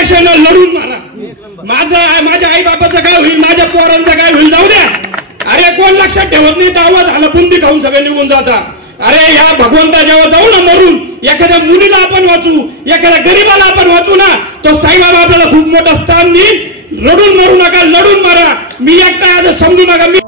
मारण्यापेक्षा लढून मारा. माझ्या आई बापाचं काय होईल, माझ्या पोरांचं काय होईल जाऊ द्या. अरे कोण लक्षात ठेवत नाही, दावा झालं बुंदी खाऊन सगळे निघून जाता. अरे या भगवंता जेव्हा जाऊ ना मरून, एखाद्या मुलीला आपण वाचू, एखाद्या गरीबाला आपण वाचू ना, तो साईबाबा आपल्याला खूप मोठं स्थान देईल. रडून मरू नका, लढून मारा. मी एकटा असं समजू नका. मी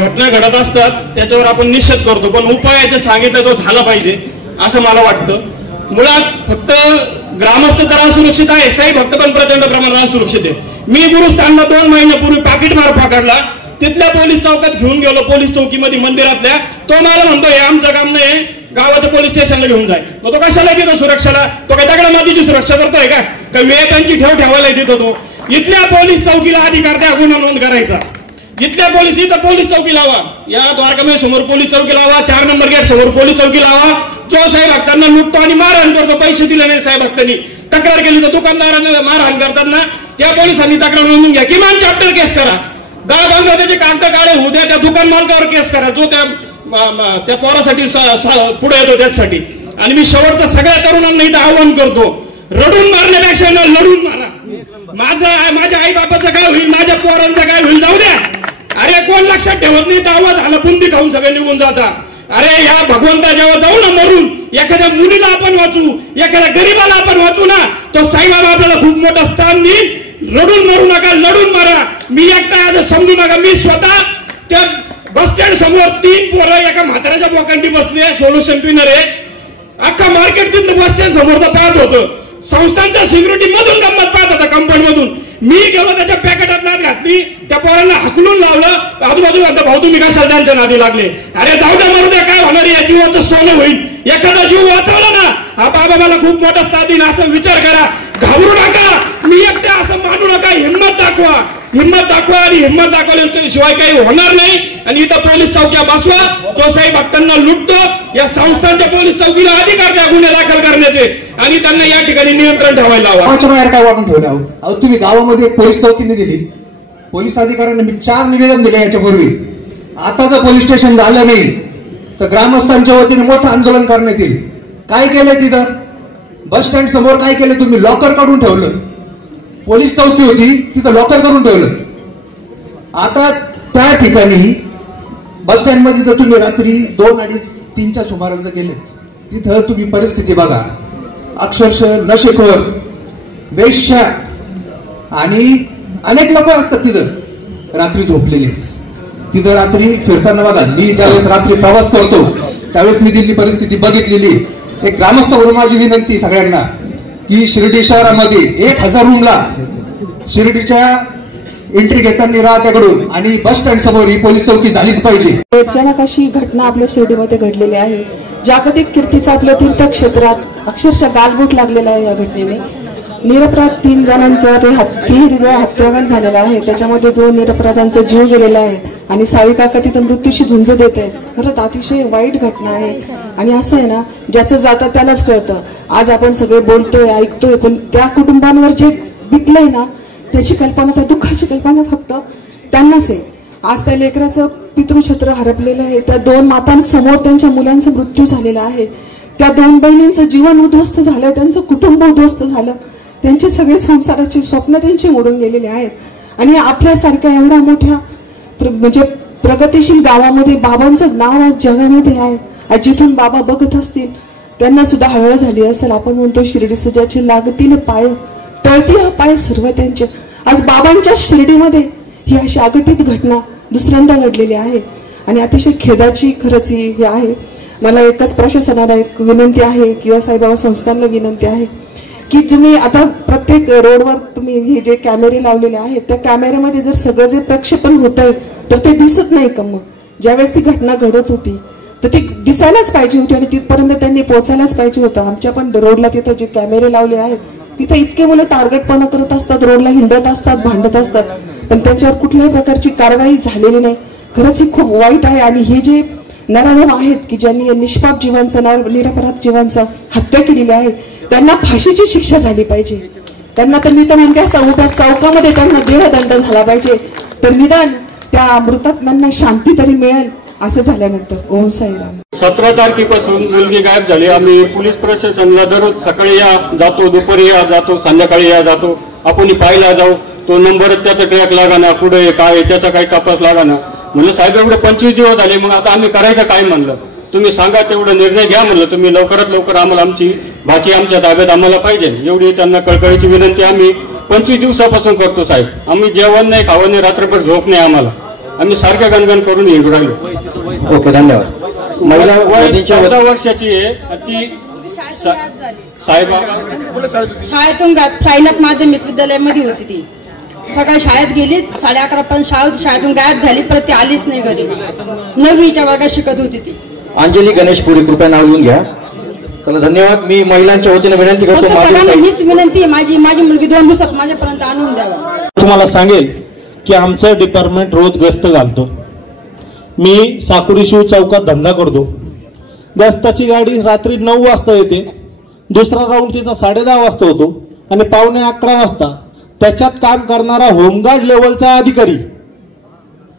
घटना घडत असतात त्याच्यावर आपण निषेध करतो, पण उपाय जे सांगितलं तो झाला पाहिजे असं मला वाटतं. मुळात फक्त ग्रामस्थ तर असुरक्षित आहे, साई भक्त पण प्रचंड प्रमाणात असुरक्षित आहे. मी गुरुस्थानला 2 महिन्यापूर्वी पाकिट मार पकडला, तिथल्या पोलीस चौकात घेऊन गेलो, पोलीस चौकीमध्ये मंदिरातल्या. तो मला म्हणतो हे आमचं काम नाही, गावाच्या पोलीस स्टेशनला घेऊन जाय. मग तो कशाला देतो सुरक्षाला? तो काय दगडा मातीची सुरक्षा करतोय का? वेतनची ठेव ठेवायला देतो तो. इथल्या पोलीस चौकीला अधिकार द्या गुन्हा नोंद करायचा. इथल्या पोलीस इथं पोलीस चौकी लावा, या द्वारकामे समोर पोलीस चौकी लावा, 4 नंबर गेट समोर पोलीस चौकी लावा. जो साहेब भक्तांना लुटतो आणि मारहाण करतो, पैसे दिले नाही साहेब भक्तांनी, तक्रार केली तर दुकानदारांना मारहाण करतात ना, त्या पोलिसांनी तक्रार नोंदून घ्या. किमान चॅप्टर केस करा, 10 बांधा त्याचे कागद काळे होऊ द्या, त्या दुकान मालकावर केस करा जो त्या पोरासाठी पुढे येतो त्यासाठी. आणि मी शेवटचा सगळ्या तरुणांना इथं आवाहन करतो, रडून मारण्यापेक्षा लढून मारा. माझ्या आई बापाचं काय होईल, माझ्या पोरांचं काय होईल जाऊ द्या. अरे कोण लक्षात ठेवत नाही, दावा झालं बुंदी खाऊन सगळे निघून जाता. अरे या भगवंता जेव्हा जाऊ ना मरून, एखाद्या मुलीला आपण वाचू, एखाद्या गरीबाला आपण वाचू ना, तो साईबाबा आपल्याला खूप मोठं स्थान देईल. रडून मरू नका, लढून मारा. मी एकटा असं समजू नका. मी स्वतः त्या बस स्टँड समोर 3 पोरं एका म्हाताऱ्याच्या बोकांडी बसले, सोल्युशन पिनर आहे. अख्खा मार्केट तिथलं बस स्टँड समोरचं पाहत होतं. संस्थांच्या सिक्युरिटी मधून गंमत पाहत होता, कंपाऊंड मधून. मी गेलो त्याच्या पॅकेटात लाच घातली, त्या पोरांना हाकलून लावलं. आजूबाजू म्हणता भाऊ तुम्ही कशाला त्यांच्या नादी लागले. अरे जाऊ द्या मरू द्या, काय होणार, या जीवाचं सोनं होईल. एखादा जीव वाचवला ना, हा बाबा मला खूप मोठा स्थान देईन असं विचार करा. घाबरू नका, मी एकट्या असं मानू नका. हिंमत दाखवा आणि हिंमत दाखवल्याशिवाय काही होणार नाही. आणि इथं पोलीस चौक्या बसवा. तो साहेब भक्तांना लुटतो, या संस्थांच्या पोलीस चौकीला अधिकार द्या गुन्हे दाखल करण्याचे आणि त्यांना या ठिकाणी नियंत्रण ठेवायला लावा. बाहेर काय वाटून ठेवलं अहो? तुम्ही गावामध्ये पोलीस चौकीने दिली, पोलीस अधिकाऱ्यांना मी 4 निवेदन दिले याच्यापूर्वी. आता जर पोलीस स्टेशन झालं नाही तर ग्रामस्थांच्या वतीने मोठं आंदोलन करण्यात येईल. काय केलंय तिथं? बस स्टँड समोर काय केलं तुम्ही? लॉकर काढून ठेवलं. पोलीस चौकी होती तिथं लॉकर करून ठेवलं. आता त्या ठिकाणी बस स्टँड मध्ये जर तुम्ही रात्री 2, 2:30, 3च्या सुमारास जर गेले, तिथं तुम्ही परिस्थिती बघा. अक्षरशः नशेखोर, वेश्या आणि अनेक लोक असतात तिथं रात्री झोपलेले. तिथं रात्री फिरताना बघा. मी ज्यावेळेस रात्री प्रवास करतो त्यावेळेस मी तिथली परिस्थिती बघितलेली. एक ग्रामस्थ म्हणून माझी विनंती सगळ्यांना की शिर्डी शहरामध्ये 1000 रूमला शिर्डीच्या एंट्री घेताना राहत्याकडून आणि बस स्टँड समोर ही पोलीस चौकी झालीच पाहिजे. अचानक अशी घटना आपल्या शिर्डीमध्ये घडलेली आहे. जागतिक कीर्तीचं आपल्या तीर्थक्षेत्रात अक्षरशः गालबोट लागलेला आहे या घटनेने. निरपराध 3 जणांचा तिहेरीचा हत्याकांड झालेला आहे. त्याच्यामध्ये जो निरपराधांचा जीव गेलेला आहे आणि साळी काका तिथं मृत्यूशी झुंज देत आहे. खरंच अतिशय वाईट घटना आहे. आणि असं आहे ना, ज्याचं जातं त्यालाच कळतं. आज आपण सगळे बोलतोय, ऐकतोय, पण त्या कुटुंबांवर जे बितलंय ना त्याची कल्पना, त्या दुःखाची कल्पना फक्त त्यांनाच आहे. आज त्या लेकराचं पितृछत्र हरपलेलं आहे. त्या 2 मातांसमोर त्यांच्या मुलांचा मृत्यू झालेला आहे. त्या 2 बहिणींचं जीवन उद्ध्वस्त झालं, त्यांचं कुटुंब उद्ध्वस्त झालं, त्यांचे सगळे संसाराचे स्वप्न त्यांचे उडून गेलेले आहेत. आणि आपल्यासारख्या एवढ्या मोठ्या म्हणजे प्रगतिशील गावामध्ये बाबांचं नाव आज जगामध्ये आहे. आज जिथून बाबा बघत असतील त्यांना सुद्धा हळहळ झाली असेल. आपण म्हणतो शिर्डी सजाचे लागतील पाय, टळती पाय सर्व त्यांचे. आज बाबांच्या शिर्डीमध्ये ही अशी अघटित घटना दुसऱ्यांदा घडलेली आहे आणि अतिशय खेदाची खरंच ही आहे. मला एकच प्रशासनाला एक विनंती आहे किंवा साईबाबा संस्थांना विनंती आहे की तुम्ही आता प्रत्येक रोडवर तुम्ही हे जे कॅमेरे लावलेले आहेत त्या कॅमेऱ्यामध्ये जर सगळं जे प्रक्षेपण होत आहे तर ते दिसत नाही का? मग ज्यावेळेस ती घटना घडत होती तर ती दिसायलाच पाहिजे होती आणि तिथपर्यंत त्यांनी पोहोचायलाच पाहिजे होतं. आमच्या पण रोडला तिथं जे कॅमेरे लावले आहेत तिथे इतके मुलं टार्गेटपणा करत असतात, रोडला हिंडत असतात, भांडत असतात, पण त्यांच्यावर कुठल्याही प्रकारची कारवाई झालेली नाही. खरंच ही खूप वाईट आहे. आणि हे जे नराधम आहेत की ज्यांनी निष्पाप जीवांचा निरपराध जीवांचा हत्या केलेली आहे त्यांना फाशीची शिक्षा झाली पाहिजे. त्यांना तर निदान त्या चौकामध्ये त्यांना देहदंड झाला पाहिजे, तर निदान त्या मृतात्म्यांना शांती तरी मिळेल असं झाल्यानंतर. ओम साईराम. 17 तारखेपासून मुलगी गायब झाली. आम्ही पोलीस प्रशासनाला दररोज सकाळी या जातो, दुपारी या जातो, संध्याकाळी या जातो, आपण पाहायला जाऊ. तो नंबर त्याचा ट्रॅक लागाना, कुठे काय त्याचा काही तपास लागाना. म्हणलं साहेब एवढे 25 दिवस झाले, मग आता आम्ही करायचं काय? म्हणलं तुम्ही सांगा तेवढा निर्णय घ्या. म्हणलं तुम्ही लवकरात लवकर आम्हाला आमची भाची आमच्या ताब्यात आम्हाला पाहिजे, एवढी त्यांना कळकळीची विनंती आम्ही 25 दिवसापासून करतो साहेब. आम्ही जेवण नाही, खावं नाही, रात्रभर झोप नाही आम्हाला. आम्ही सारख्या गणगण करून येऊ राहिलो. ओके, धन्यवाद. महिला 14 वर्षाची आहे. ती साहेब शाळेतून साईनाथ माध्यमिक विद्यालयामध्ये होती. ती सकाळी शाळेत गेली, 11:30 पण शाळेतून गायब झाली, परत ती आलीच नाही घरी. 9वीच्या वर्गात शिकत होती ती. अंजली गणेश पुरी, कृपया नाव लिहून घ्या. चला, धन्यवाद. मी महिलांच्या वतीने विनंती करतो, सगळ्यांना हीच विनंती आहे माझी मुलगी 2 दिवसात माझ्यापर्यंत आणून द्यावा. तुम्हाला सांगेल की आमचं डिपार्टमेंट रोज गस्त घालतो. मी साकुरी शिव चौकात धंदा करतो. गस्ताची गाडी रात्री 9 वाजता येते, दुसरा राऊंड तिचा 10:30 वाजता होतो आणि 11:45 वाजता त्याच्यात काम करणारा होमगार्ड लेवलचा अधिकारी,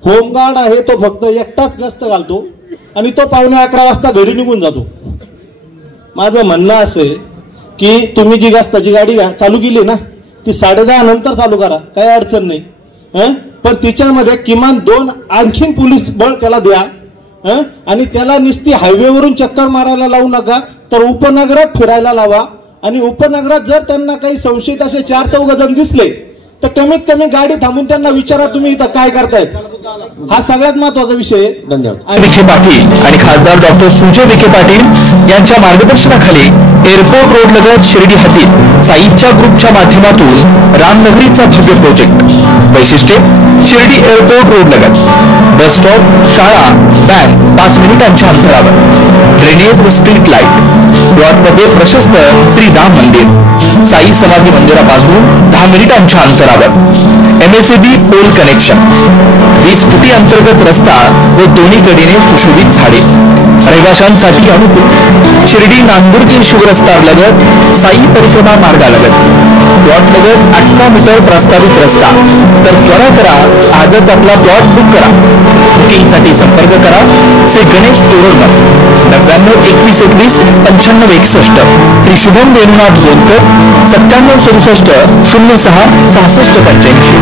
होमगार्ड आहे तो, फक्त एकटाच गस्त घालतो आणि तो 11:45 वाजता घरी निघून जातो. माझं म्हणणं असं आहे की तुम्ही जी गस्ताची गाडी चालू केली ना ती 10:30 नंतर चालू करा, काही अडचण नाही. पण तिच्यामध्ये किमान 2 आणखीन पोलीस बळ त्याला द्या. आणि त्याला नुसती हायवेवरून चक्कर मारायला लावू नका, तर उपनगरात फिरायला लावा. आणि उपनगरात जर त्यांना काही संशयित असे 4-4 जण दिसले तर कमीत कमी गाडी थांबून त्यांना विचारा तुम्ही इथं काय करतायत. हा सगळ्यात महत्वाचा विषय आहे. धन्यवाद. विखे पाटील आणि खासदार डॉक्टर सुजय विखे पाटील यांच्या मार्गदर्शनाखाली एअरपोर्ट रोड लगत शिर्डी हद्दीत साईच्या ग्रुपच्या माध्यमातून रामनगरीचा भव्य प्रोजेक्ट. वैशिष्ट्ये: शिर्डी एअरपोर्ट रोड लगत बस स्टॉप, शाळा, बँक 5 मिनिटांच्या अंतरावर, ड्रेनेज व स्ट्रीट लाईट. प्लॉटमध्ये प्रशस्त श्री राम मंदिर, साई समाधी मंदिरापासून 10 मिनिटांच्या अंतरावर, MSAB पोल कनेक्शन, 20 फुटी अंतर्गत रस्ता व दोन्ही कडेने सुशोभित झाडे. रहिवाशांसाठी अनुकूल. शिर्डी नांदुर्गी शिवरस्ता लगत साई परिक्रमा मार्गालगत. प्लॉट लगत 18 मीटर प्रस्तावित रस्ता. तर त्वरा करा, आजच आपला प्लॉट बुक करा. बुकिंगसाठी संपर्क करा श्री गणेश तोरडमल 99 21 21 95 61. श्री शुभम वेणुनाथ गोंदकर 97 67 06 66 85.